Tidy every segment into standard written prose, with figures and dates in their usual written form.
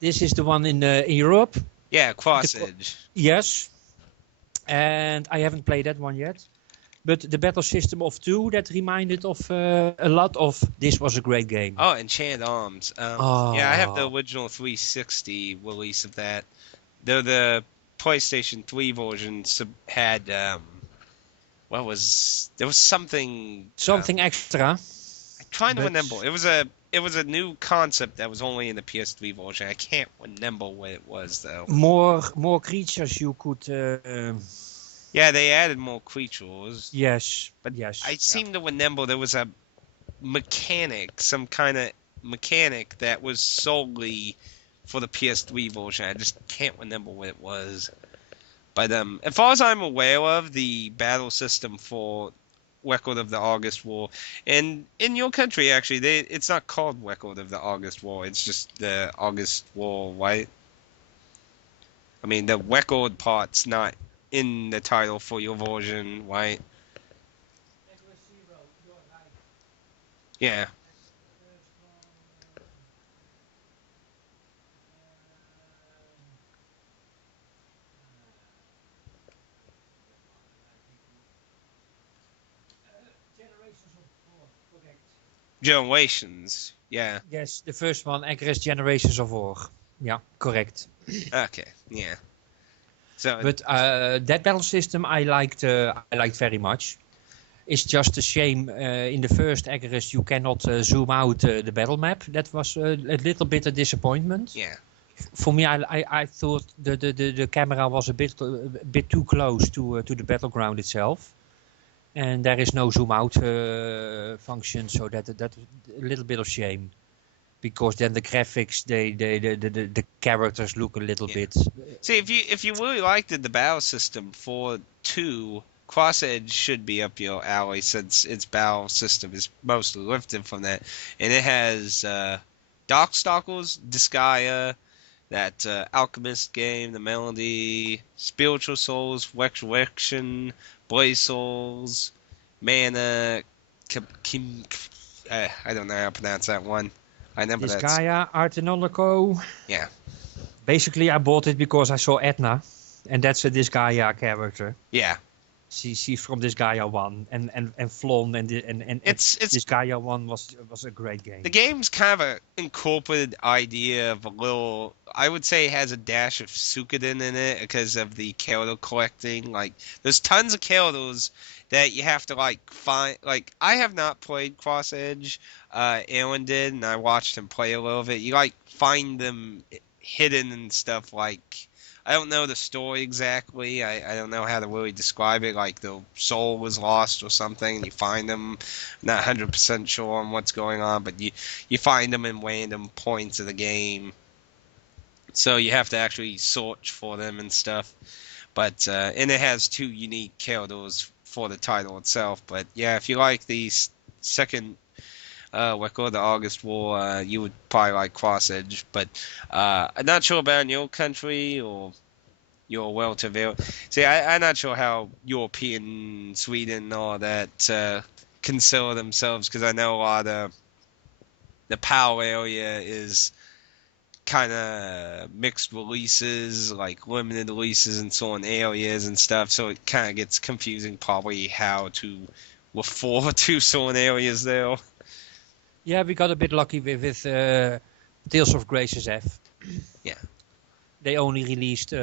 This is the one in Europe. Yeah, Crossage. Yes. And I haven't played that one yet. But the battle system of 2 that reminded of a lot of this was a great game. Oh, Enchant Arms. Yeah, I have the original 360 release of that. Though the PlayStation 3 version had there was something extra. I'm trying to remember. It was a new concept that was only in the PS3 version. I can't remember what it was though. More creatures you could. Yeah, they added more creatures. Yes, but yes. I seem to remember there was a mechanic, some kind of mechanic that was solely for the PS3 version. I just can't remember what it was. But as far as I'm aware of, the battle system for Record of the August War, and in your country actually, it's not called Record of the August War. It's just the August War, right? I mean, the record part's not in the title for your version, right? Yeah. Generations, yeah. Yes, the first one, Aggress Generations of War. Yeah, correct. Okay, yeah. So, but that battle system I liked very much. It's just a shame in the first Aggress you cannot zoom out the battle map. That was a little bit a disappointment. Yeah. For me, I thought the camera was a bit too close to the battleground itself. And there is no zoom out function, so that a little bit of shame, because then the graphics, the characters look a little bit. See, if you really liked the battle system for 2, Crossage should be up your alley since its battle system is mostly lifted from that, and it has Darkstalkers, Disgaea, that Alchemist game, the Melody, Spiritual Souls, Resurrection, Blaze Souls, Mana, I don't know how to pronounce that one. I remember that. Disgaea, Artenonico. Yeah. Basically, I bought it because I saw Edna, and that's a Disgaea character. Yeah. She's from Disgaea 1, and Flon, and Disgaea 1 was a great game. The game's kind of an incorporated idea of a little, I would say it has a dash of Suikoden in it because of the character collecting. Like, there's tons of characters that you have to, like, find. Like, I have not played Cross Edge. Aaron did, and I watched him play a little bit. You, like, find them hidden and stuff, like, I don't know the story exactly. I don't know how to really describe it. Like the soul was lost or something, and you find them. Not 100% sure on what's going on, but you find them in random points of the game. So you have to actually search for them and stuff. But and it has 2 unique characters for the title itself. But yeah, if you like the second Record the August War, you would probably like Cross Edge, but I'm not sure about in your country or your relative area. See, I'm not sure how European, Sweden, all that consider themselves, because I know a lot of the PAL area is kind of mixed releases, like limited releases and so on areas and stuff, so it kind of gets confusing probably how to refer to certain areas there. Yeah, we got a bit lucky with Tales of Graces F. Yeah. They only released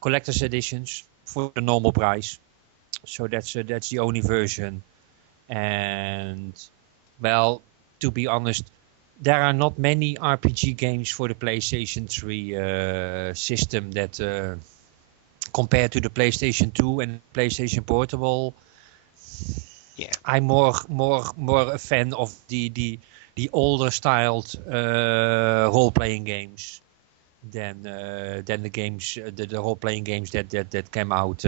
collector's editions for the normal price. So that's the only version. And, well, to be honest, there are not many RPG games for the PlayStation 3 system that, compared to the PlayStation 2 and PlayStation Portable, yeah, I'm more a fan of the older styled role-playing games. than the games, the role-playing games that came out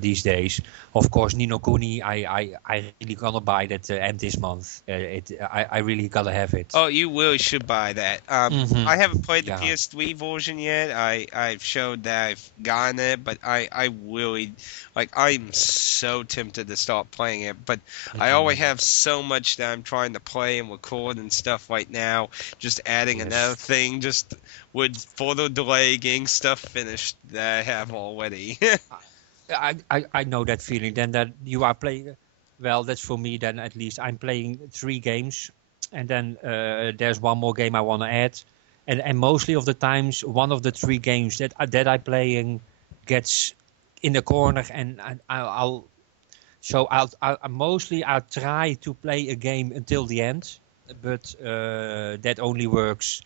these days. Of course, Nino Kuni, I really gonna buy that end this month. I really gotta have it. Oh, you really should buy that. Hmm. I haven't played the Yeah. PS3 version yet. I've showed that I've gotten it, but I really like. I'm so tempted to start playing it, but I always Hmm. have so much that I'm trying to play and record and stuff right now. Just adding another Yes. thing just would further delay getting stuff finished that I have already. I know that feeling. Then that you are playing, well, that's for me. Then at least I'm playing 3 games, and then there's one more game I want to add, and mostly of the times one of the 3 games that I playing gets in the corner, and I'll try to play a game until the end, but that only works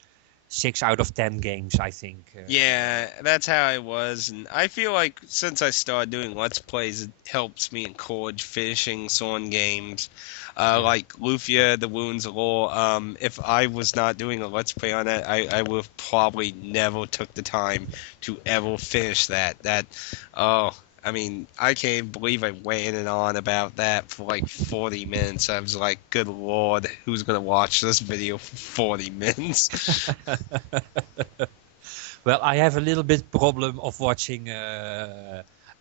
6 out of 10 games, I think. Yeah, that's how I was, and I feel like since I started doing Let's Plays, it helps me encourage finishing certain games, Yeah. like Lufia, The Wounds of Law. If I was not doing a Let's Play on that, I would have probably never took the time to ever finish that. Oh, I mean, I can't even believe I waited on about that for like 40 minutes. I was like, good lord, who's gonna watch this video for 40 minutes? Well, I have a little bit problem of watching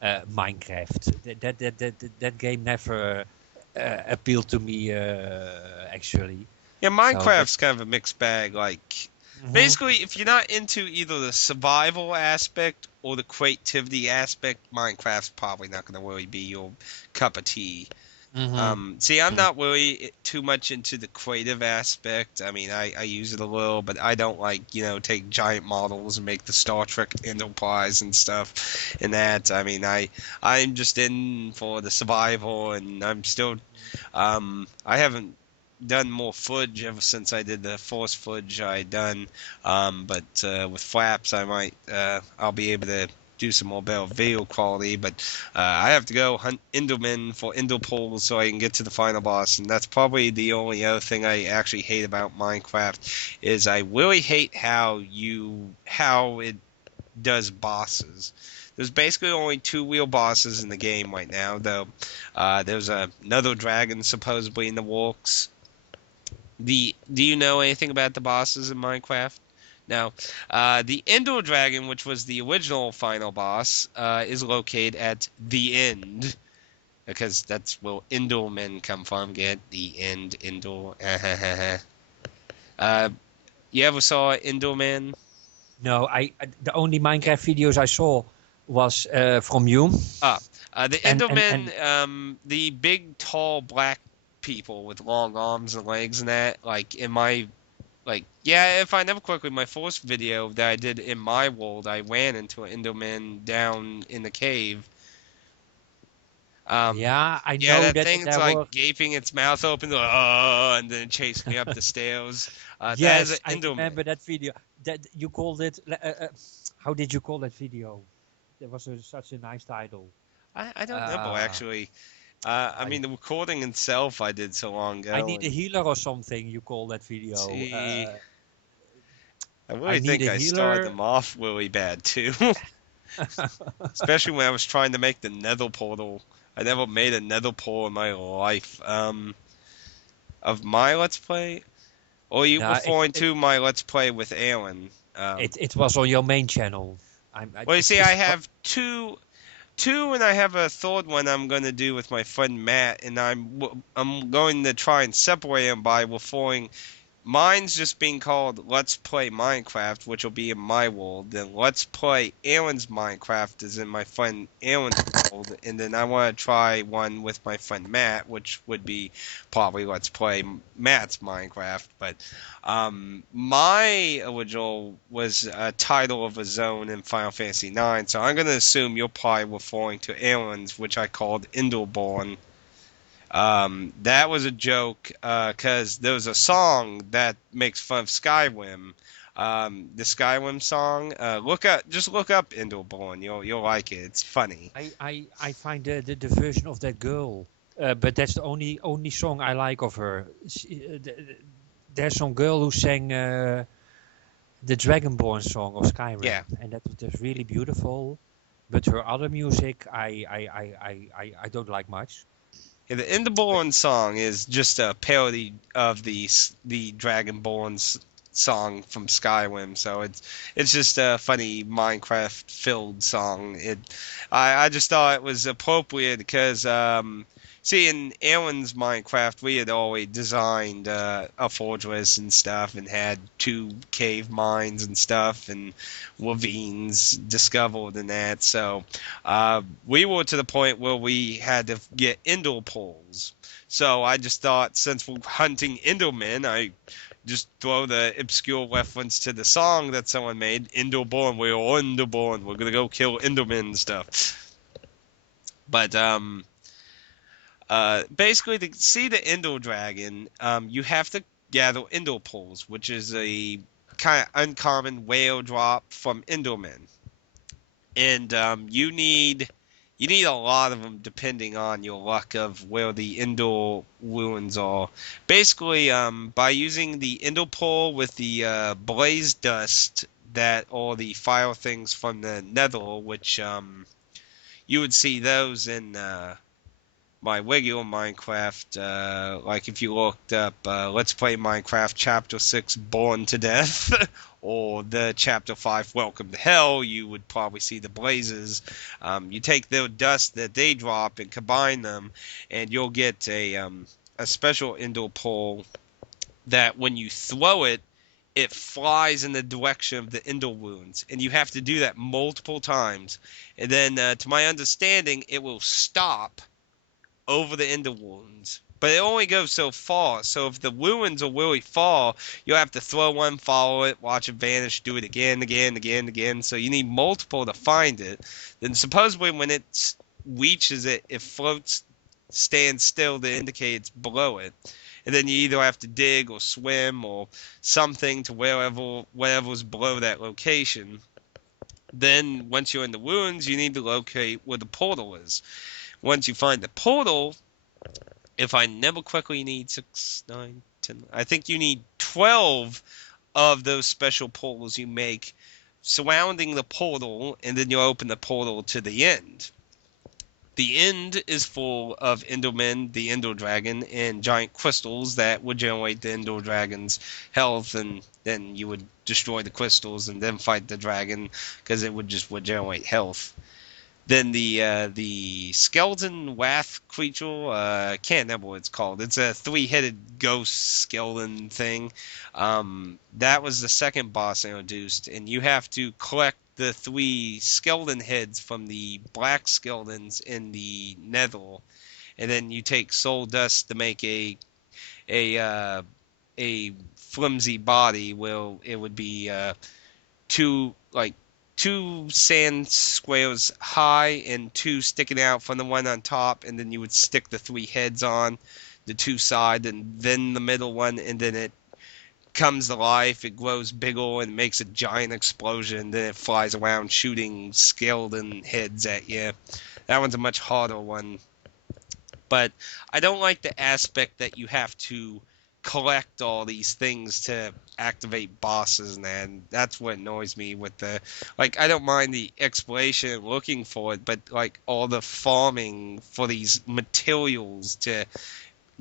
Minecraft. That game never appealed to me actually. Yeah, So, but Minecraft's kind of a mixed bag. Like, mhm, basically, if you're not into either the survival aspect or the creativity aspect, Minecraft's probably not going to really be your cup of tea. mhm, See, I'm mhm. not really too much into the creative aspect. I mean, I use it a little, but I don't like, take giant models and make the Star Trek Enterprise and stuff and that. I mean, I'm just in for the survival, and I'm still I haven't done more footage ever since I did the force footage I done. But with flaps, I'll be able to do some more better video quality. But I have to go hunt Enderman for Ender Pearls so I can get to the final boss, and that's probably the only other thing I actually hate about Minecraft is I really hate how it does bosses. There's basically only 2 real bosses in the game right now, though. There's another dragon supposedly in the works. Do you know anything about the bosses in Minecraft? No. The Ender Dragon, which was the original final boss, is located at the end because that's where Endermen come from. Get the end, Ender. uh, you ever saw Enderman? No, the only Minecraft videos I saw was from you, Ah, the and Endermen, the big, tall, black people with long arms and legs and that, like in my, like, yeah, if I never correctly, my first video that I did in my world, I ran into an Enderman down in the cave. Um, yeah, I yeah, know that that thing's there like were. gaping its mouth open, and then chased me up the stairs. That is an Yes, I Enderman. remember that video. That you called it. How did you call that video? There was such a nice title. I don't know Uh, actually. I I mean, the recording itself I did so long I ago, need a and healer or something. You call that video. see. I I really need think a I started healer. them off really bad too. Especially when I was trying to make the nether portal. I never made a nether portal in my life. Of my Let's Play? Or are you No, referring to my Let's Play with Alan? it was on your main channel. Well, you see, I It's have two, and I have a third one I'm going to do with my friend Matt, and I'm going to try and separate them by referring. Mine's just being called Let's Play Minecraft, which will be in my world. Then Let's Play Aaron's Minecraft is in my friend Aaron's world. And then I want to try one with my friend Matt, which would be probably Let's Play Matt's Minecraft. But my original was a title of a zone in Final Fantasy IX, so I'm going to assume you're probably referring to Aaron's, which I called Enderborn. That was a joke because there was a song that makes fun of Skyrim. The Skyrim song. Just look up Enderborn. You'll like it. It's funny. I find the version of that girl, but that's the only song I like of her. There's some girl who sang. the Dragonborn song of Skyrim, Yeah. and that was just really beautiful. But her other music, I don't like much. Yeah, the But Enderborn song is just a parody of the Dragonborn's song from Skyrim, so it's just a funny Minecraft filled song. I just thought it was appropriate because see, in Aaron's Minecraft we had already designed a fortress and stuff and had two cave mines and stuff and ravines discovered and that, so we were to the point where we had to get indoor poles. So I just thought, since we're hunting Endermen, I just throw the obscure reference to the song that someone made, Enderborn. We're Enderborn. We're gonna go kill Endermen and stuff. But basically, to see the Ender Dragon, you have to gather Ender poles, which is a kind of uncommon whale drop from Endermen, and you need a lot of them depending on your luck of where the indoor ruins are. Basically, by using the indoor pole with the blaze dust that or the fire things from the nether, which you would see those in my regular Minecraft, like if you looked up Let's Play Minecraft Chapter 6 Born to Death, or the Chapter 5 Welcome to Hell, you would probably see the blazes. You take the dust that they drop and combine them, and you'll get a special indoor pole that when you throw it, it flies in the direction of the indoor wounds, and you have to do that multiple times. And then, to my understanding, it will stop over the ender wounds. But it only goes so far. So if the wounds are really far, you'll have to throw one, follow it, watch it vanish, do it again, again, again, again. So you need multiple to find it. Then supposedly when it reaches it, it floats, stands still to indicate it's below it. And then you either have to dig or swim or something to whatever's below that location. Then once you're in the ruins, you need to locate where the portal is. Once you find the portal, if I remember correctly, you need 6, 9, 10. I think you need 12 of those special portals you make surrounding the portal, and then you open the portal to the end. The end is full of Endermen, the Ender Dragon, and giant crystals that would generate the Ender Dragon's health, and then you would destroy the crystals and then fight the dragon because it would generate health. Then the skeleton wrath creature, can't remember what it's called. It's a three-headed ghost skeleton thing. That was the second boss introduced, and you have to collect the three skeleton heads from the black skeletons in the nether, and then you take soul dust to make a uh, a flimsy body. Well, it would be two like two sand squares high and two sticking out from the one on top, and then you would stick the three heads on the two sides and then the middle one, and then it comes to life, it grows bigger and makes a giant explosion, then it flies around shooting skeleton heads at you. That one's a much harder one, but I don't like the aspect that you have to collect all these things to activate bosses, and that's what annoys me with the, like, I don't mind the exploration looking for it, but like all the farming for these materials to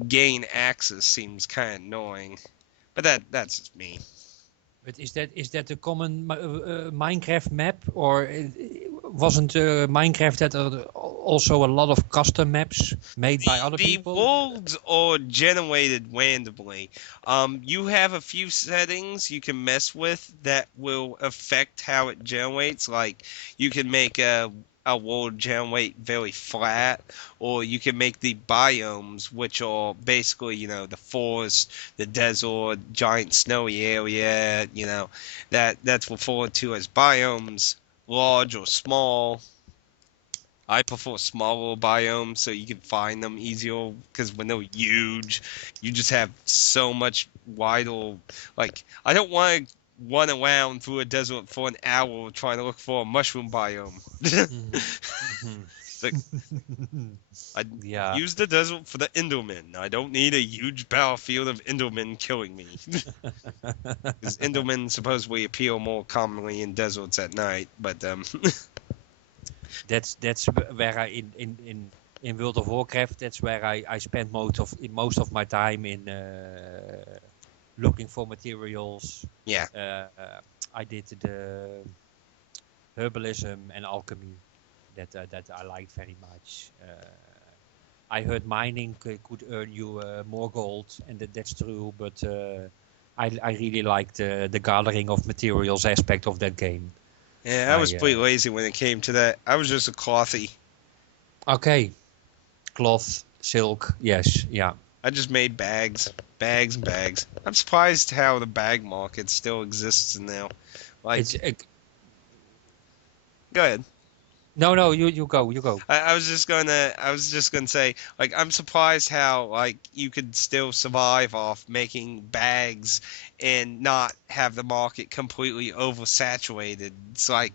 gain access seems kind of annoying. But that's just me. But is that a common Minecraft map, or wasn't Minecraft that also a lot of custom maps made by other The people? worlds are generated randomly. You have a few settings you can mess with that will affect how it generates. Like you can make a world generate very flat, or you can make the biomes, which are basically, the forest, the desert, giant snowy area, that's referred to as biomes, large or small. I prefer smaller biomes so you can find them easier because when they're huge, you just have so much wider. Like, I don't want to run around through a desert for an hour trying to look for a mushroom biome. Mhm, mhm. Like, I Yeah. use the desert for the Endermen. I don't need a huge battlefield of Endermen killing me. Because Endermen supposedly appear more commonly in deserts at night, but That's where I in World of Warcraft. That's where I spend most of my time in looking for materials. yeah. I did the herbalism and alchemy that I like very much. I heard mining could earn you more gold, and that's true. But I really like the gathering of materials aspect of that game. Yeah, I was I pretty lazy when it came to that. I was just a clothy. Okay, cloth, silk, yes, yeah. I just made bags, bags and bags. I'm surprised how the bag market still exists now. Like, It's go ahead. no, you go, you go. I was just gonna say, like, I'm surprised how like you could still survive off making bags and not have the market completely oversaturated. It's like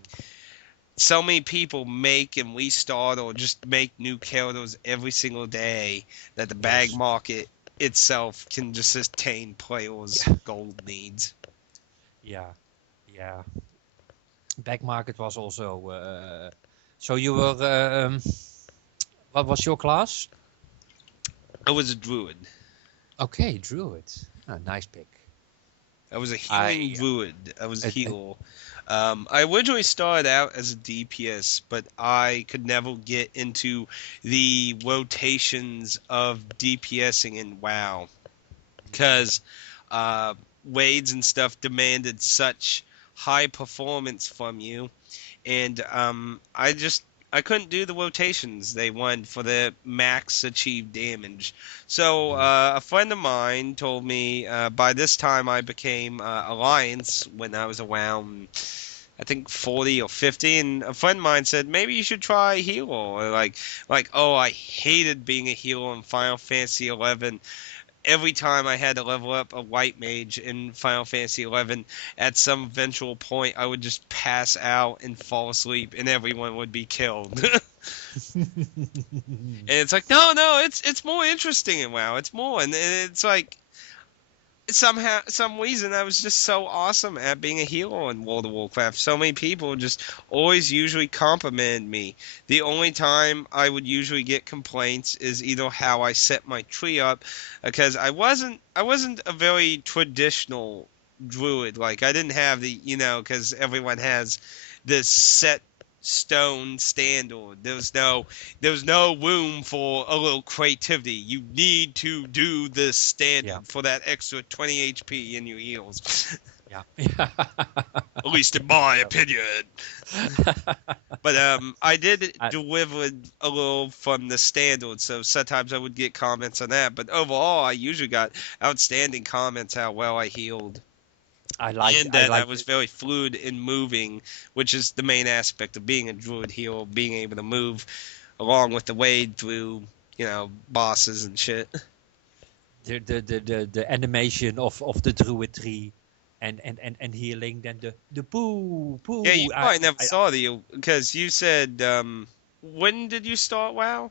so many people make and restart or just make new characters every single day that the bag Yes, market itself can just sustain players' yeah, gold needs. yeah, yeah. Back market was also. So you were. What was your class? I was a druid. Okay, druid. Ah, nice pick. I was a healing I. druid. I was a It, healer. I originally started out as a DPS, but I could never get into the rotations of DPSing in WoW because raids and stuff demanded such high performance from you, and I couldn't do the rotations they wanted for the max achieved damage. So a friend of mine told me by this time I became Alliance when I was around I think 40 or 50, and a friend of mine said maybe you should try healer. Or like oh I hated being a healer in Final Fantasy 11. Every time I had to level up a white mage in Final Fantasy 11, at some eventual point I would just pass out and fall asleep, and everyone would be killed. And it's like, no, it's more interesting in WoW. It's more, and it's like somehow, some reason, I was just so awesome at being a hero in World of Warcraft. So many people just always usually complimented me. The only time I would usually get complaints is either how I set my tree up, because I wasn't a very traditional druid. Like I didn't have the because everyone has this set stone standard. There's no room for a little creativity. You need to do this yeah, standard for that extra 20 HP in your heals. yeah. At least in my Yeah. opinion. But I did I, deliver a little from the standard, so sometimes I would get comments on that. But overall, I usually got outstanding comments how well I healed. And I that I like was very fluid in moving, which is the main aspect of being a druid hero, being able to move along with the wade through, bosses and shit. the animation of the druid tree and healing. Then the poo Yeah, you poo. probably never saw the because you said when did you start WoW?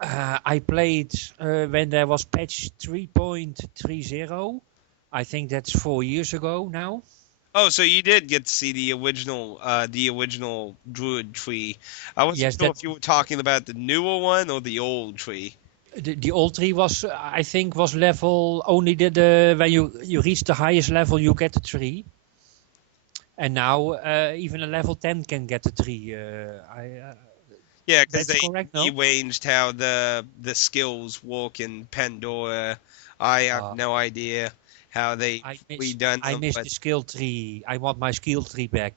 I played when there was patch 3.30. I think that's 4 years ago now. Oh, so you did get to see the original druid tree. I wasn't Yes, sure that if you were talking about the newer one or the old tree. the old tree was I think was level only the when you reach the highest level you get the tree. And now even a level 10 can get the tree. Yeah, because That's they correct, no? rearranged how the skills work in Pandora. I have Uh, no idea how they redone I them, miss but the skill tree. I want my skill tree back.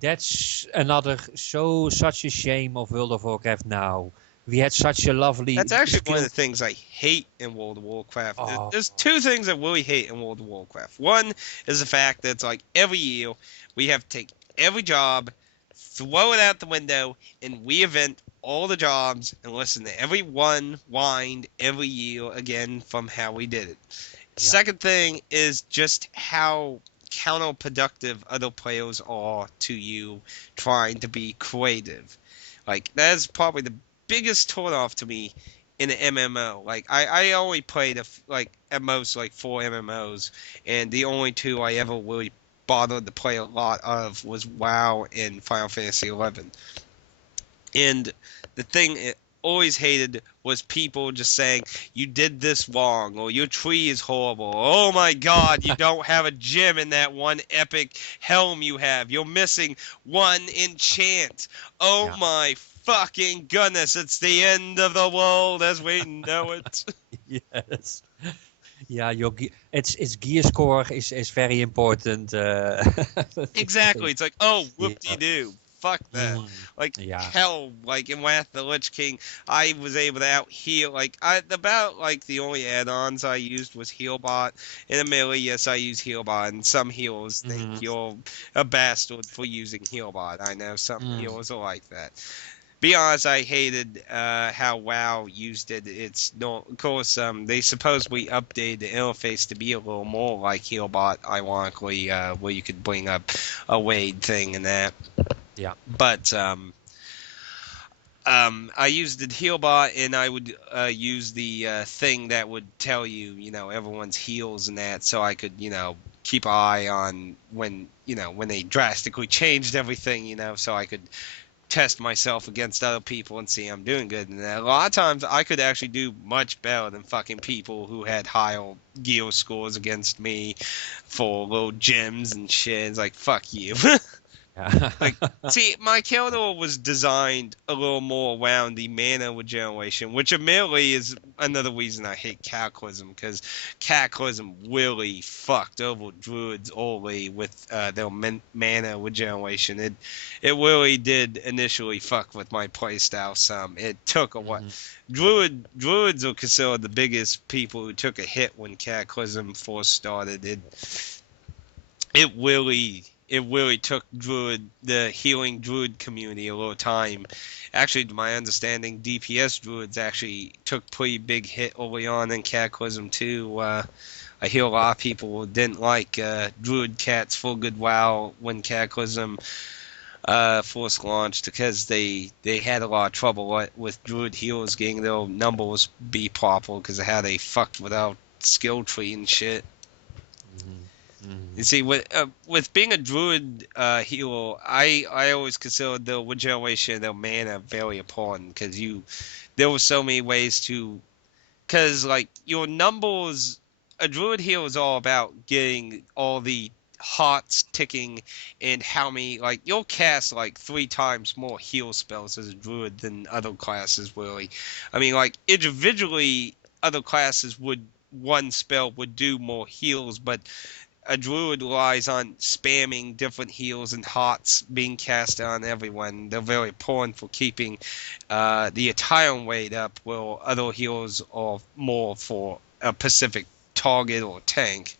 That's another such a shame of World of Warcraft now. We had such a lovely that's actually one of skill. the things I hate in World of Warcraft. Oh, There's two things I really hate in World of Warcraft. One is the fact that it's like every year we have to take every job, throw it out the window, and reinvent all the jobs and listen to every one wind every year again from how we did it. yeah, Second thing is just how counterproductive other players are to you trying to be creative. Like that's probably the biggest turnoff to me in an MMO. Like I only played like at most like 4 MMOs, and the only two I ever really bothered to play a lot of was WoW and Final Fantasy 11. And the thing I always hated was people just saying, you did this wrong, or your tree is horrible. Oh my god, you don't have a gem in that one epic helm you have. You're missing one enchant. Oh Yeah. my fucking goodness, it's the end of the world as we know it. Yes. Yeah, it's gear score is very important. Exactly. It's like, oh, Yeah. whoop-de-doo. Fuck that. Mm, Like, yeah. hell, like in Wrath of the Lich King, I was able to out heal. Like, about, like, the only add-ons I used was Healbot. In a melee, yes, I use Healbot, and some healers think Hmm. you're a bastard for using Healbot. I know some Mm, healers are like that. Be honest, I hated how WoW used it. It's no, of course, they supposedly updated the interface to be a little more like Healbot, ironically, where you could bring up a Wade thing and that. yeah. But I used the Healbot, and I would use the thing that would tell you, everyone's heals and that, so I could, keep an eye on when they drastically changed everything, so I could test myself against other people and see I'm doing good. And a lot of times I could actually do much better than fucking people who had higher gear scores against me for little gems and shit. It's like, fuck you. Yeah. Like, see, my calendar was designed a little more around the mana regeneration, which admittedly is another reason I hate Cataclysm, because Cataclysm really fucked over druids early with their mana regeneration. It really did initially fuck with my playstyle some. It took a what Hmm. druids are considered the biggest people who took a hit when Cataclysm first started. It really took the healing druid community a little time. Actually, to my understanding, DPS druids actually took pretty big hit early on in Cataclysm too. I hear a lot of people didn't like druid cats full good WoW when Cataclysm first launched, because they had a lot of trouble with druid healers getting their numbers be proper because of how they fucked without skill tree and shit. Hmm. You Hmm. see, with being a druid healer, I always considered the regeneration of their mana very important, because there were so many ways to, because like your numbers, a druid healer is all about getting all the hearts ticking, and how many, like, you'll cast like 3 times more heal spells as a druid than other classes really. I mean, like, individually other classes would, one spell would do more heals, but a druid relies on spamming different heals and hots being cast on everyone. They're very important for keeping the entire weight up, while other heals are more for a specific target or tank.